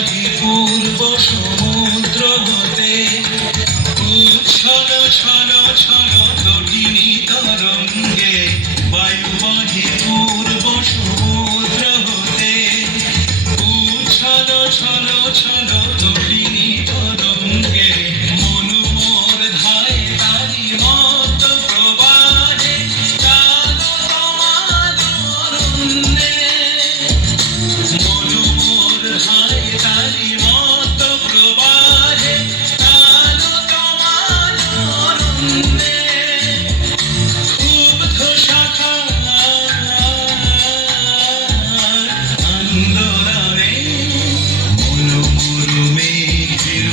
বহে পূর্ব সমুদ্র হতে, উচ্ছল ছল ছল তটিনী তরঙ্গে। বায়ু বহে পূর্ব সমুদ্র হতে, উচ্ছল ছল ছল তটিনী তরঙ্গে। মনু মোর ধায় তারি মত প্রবাহে, জানো তোমার অরণ্যে। মনু মোর ধায় তারি মত প্রবাহে, জানো তোমার অরণ্যে। ক্ষুব্ধ শাখার আন্দোলনে মনু মোর মেঘের